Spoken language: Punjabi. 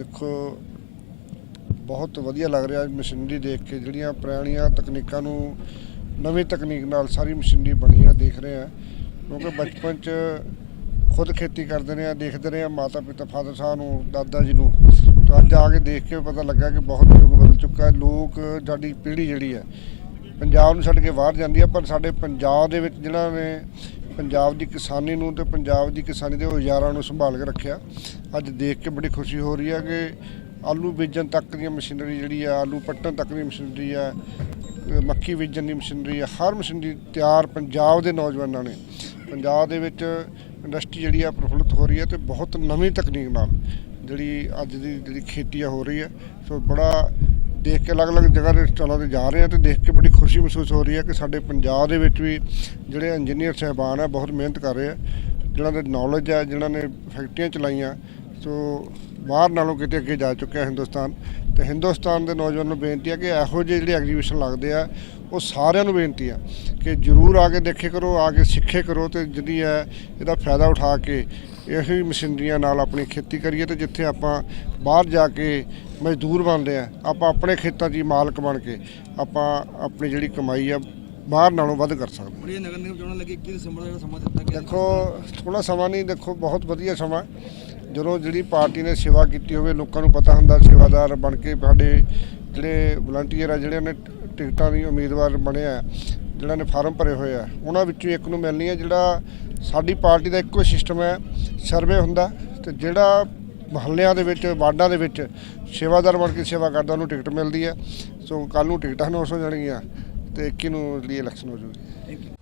ਦੇਖੋ, ਬਹੁਤ ਵਧੀਆ ਲੱਗ ਰਿਹਾ ਮਸ਼ੀਨਰੀ ਦੇਖ ਕੇ, ਜਿਹੜੀਆਂ ਪੁਰਾਣੀਆਂ ਤਕਨੀਕਾਂ ਨੂੰ, ਨਵੀਂ ਤਕਨੀਕ ਨਾਲ ਸਾਰੀ ਮਸ਼ੀਨਰੀ ਬਣੀ ਆ, ਦੇਖ ਰਹੇ ਆ। ਕਿਉਂਕਿ ਬਚਪਨ 'ਚ ਖੁਦ ਖੇਤੀ ਕਰਦੇ ਨੇ ਆ, ਦੇਖਦੇ ਰਹੇ ਆ ਮਾਤਾ ਪਿਤਾ ਫਾਦਰ ਸਾਹਿਬ ਨੂੰ, ਦਾਦਾ ਜੀ ਨੂੰ। ਤਾਂ ਅੱਜ ਆ ਕੇ ਦੇਖ ਕੇ ਪਤਾ ਲੱਗਾ ਕਿ ਬਹੁਤ ਯੁੱਗ ਬਦਲ ਚੁੱਕਾ ਹੈ। ਲੋਕ, ਸਾਡੀ ਪੀੜ੍ਹੀ ਜਿਹੜੀ ਹੈ, ਪੰਜਾਬ ਨੂੰ ਛੱਡ ਕੇ ਬਾਹਰ ਜਾਂਦੀ ਹੈ, ਪਰ ਸਾਡੇ ਪੰਜਾਬ ਦੇ ਵਿੱਚ ਜਿਹੜਾ ਨੇ ਪੰਜਾਬ ਦੀ ਕਿਸਾਨੀ ਨੂੰ ਤੇ ਪੰਜਾਬ ਦੀ ਕਿਸਾਨੀ ਦੇ ਔਜ਼ਾਰਾਂ ਨੂੰ ਸੰਭਾਲ ਕੇ ਰੱਖਿਆ। ਅੱਜ ਦੇਖ ਕੇ ਬੜੀ ਖੁਸ਼ੀ ਹੋ ਰਹੀ ਹੈ ਕਿ ਆਲੂ ਬੀਜਣ ਤੱਕ ਦੀ ਮਸ਼ੀਨਰੀ ਜਿਹੜੀ ਆ, ਆਲੂ ਪੱਟਣ ਤੱਕ ਦੀ ਮਸ਼ੀਨਰੀ ਆ ਅਹ ਮੱਕੀ ਬੀਜਣ ਦੀ ਮਸ਼ੀਨਰੀ ਆ, ਹਰ ਮਸ਼ੀਨਰੀ ਤਿਆਰ ਪੰਜਾਬ ਦੇ ਨੌਜਵਾਨਾਂ ਨੇ। ਪੰਜਾਬ ਦੇ ਵਿੱਚ ਇੰਡਸਟਰੀ ਜਿਹੜੀ ਆ ਪ੍ਰਫੁੱਲਤ ਹੋ ਰਹੀ ਹੈ ਤੇ ਬਹੁਤ ਨਵੀਂ ਤਕਨੀਕ ਨਾਲ ਜਿਹੜੀ ਅੱਜ ਦੀ ਜਿਹੜੀ ਖੇਤੀ ਆ ਹੋ ਰਹੀ ਹੈ ਸੋ ਬੜਾ ਦੇਖ ਕੇ ਅਲੱਗ-ਅਲੱਗ ਜਗ੍ਹਾ ਦੇ ਸਟਾਲਾਂ ਤੇ ਜਾ ਰਹੇ ਆ ਤੇ ਦੇਖ ਕੇ ਬੜੀ ਖੁਸ਼ੀ ਮਹਿਸੂਸ ਹੋ ਰਹੀ ਹੈ ਕਿ ਸਾਡੇ ਪੰਜਾਬ ਦੇ ਵਿੱਚ ਵੀ ਜਿਹੜੇ ਇੰਜੀਨੀਅਰ ਸਹਿਬਾਨ ਆ, ਬਹੁਤ ਮਿਹਨਤ ਕਰ ਰਹੇ ਆ, ਜਿਨ੍ਹਾਂ ਦੇ ਨੌਲੇਜ ਆ, ਜਿਨ੍ਹਾਂ ਨੇ ਫੈਕਟਰੀਆਂ ਚਲਾਈਆਂ, ਸੋ ਬਾਹਰ ਨਾਲੋਂ ਕਿਤੇ ਅੱਗੇ ਜਾ ਚੁੱਕਿਆ ਹਿੰਦੁਸਤਾਨ। ਤੇ ਹਿੰਦੁਸਤਾਨ ਦੇ ਨੌਜਵਾਨ ਨੂੰ ਬੇਨਤੀ ਹੈ ਕਿ ਇਹੋ ਜਿਹੇ ਜਿਹੜੇ ਐਗਜ਼ੀਬਿਸ਼ਨ ਲੱਗਦੇ ਆ, ਉਹ ਸਾਰਿਆਂ ਨੂੰ ਬੇਨਤੀ ਆ ਕਿ ਜਰੂਰ ਆ ਕੇ ਦੇਖੇ ਕਰੋ, ਆ ਕੇ ਸਿੱਖੇ ਕਰੋ ਤੇ ਜਿਹੜੀ ਹੈ ਇਹਦਾ ਫਾਇਦਾ ਉਠਾ ਕੇ ਇਹੀ ਮਸ਼ੀਨਰੀਆਂ ਨਾਲ ਆਪਣੀ ਖੇਤੀ ਕਰੀਏ ਤੇ ਜਿੱਥੇ ਆਪਾਂ ਬਾਹਰ ਜਾ ਕੇ ਮਜ਼ਦੂਰ ਬਣਦੇ ਆ ਆਪਾਂ ਆਪਣੇ ਖੇਤਾਂ 'ਚ ਹੀ ਮਾਲਕ ਬਣ ਕੇ ਆਪਾਂ ਆਪਣੀ ਜਿਹੜੀ ਕਮਾਈ ਆ ਬਾਹਰ ਨਾਲੋਂ ਵੱਧ ਕਰ ਸਕਦੇ। ਬੜੀ ਨਗਰ ਨਿਗਮ ਚੋਣਾਂ ਲੱਗੇ 21 ਦਸੰਬਰ ਦਾ ਜਿਹੜਾ ਸਮਾਂ ਦਿੱਤਾ ਗਿਆ ਦੇਖੋ ਥੋੜਾ ਸਮਾਂ ਨਹੀਂ ਦੇਖੋ ਬਹੁਤ ਵਧੀਆ ਸਮਾਂ ਜਦੋਂ ਜਿਹੜੀ ਪਾਰਟੀ ਨੇ ਸੇਵਾ ਕੀਤੀ ਹੋਵੇ ਲੋਕਾਂ ਨੂੰ ਪਤਾ ਹੁੰਦਾ ਸੇਵਾਦਾਰ ਬਣ ਕੇ ਸਾਡੇ ਜਿਹੜੇ ਵਲੰਟੀਅਰ ਆ ਜਿਹੜੇ ਨੇ ਟਿਕਟਾਂ ਦੀ ਉਮੀਦਵਾਰ ਬਣੇ ਆ ਜਿਹੜਾ ਨੇ ਫਾਰਮ ਭਰੇ ਹੋਏ ਆ ਉਹਨਾਂ ਵਿੱਚੋਂ ਇੱਕ ਨੂੰ ਮਿਲਣੀ ਹੈ ਜਿਹੜਾ ਸਾਡੀ ਪਾਰਟੀ ਦਾ ਇੱਕੋ ਸਿਸਟਮ ਹੈ, ਸਰਵੇ ਹੁੰਦਾ ਤੇ ਜਿਹੜਾ ਮਹੱਲਿਆਂ ਦੇ ਵਿੱਚ, ਵਾਰਡਾਂ ਦੇ ਵਿੱਚ ਸੇਵਾਦਾਰ ਬਣ ਕੇ ਸੇਵਾ ਕਰਦਾ, ਉਹਨੂੰ ਟਿਕਟ ਮਿਲਦੀ ਹੈ। ਸੋ ਕੱਲ ਨੂੰ ਟਿਕਟਾਂ ਅਨਾਉਂਸ ਹੋ ਜਾਣਗੀਆਂ ਤੇ 21 ਨੂੰ ਲਈ ਇਲੈਕਸ਼ਨ ਹੋ ਜਾਊਗੀ।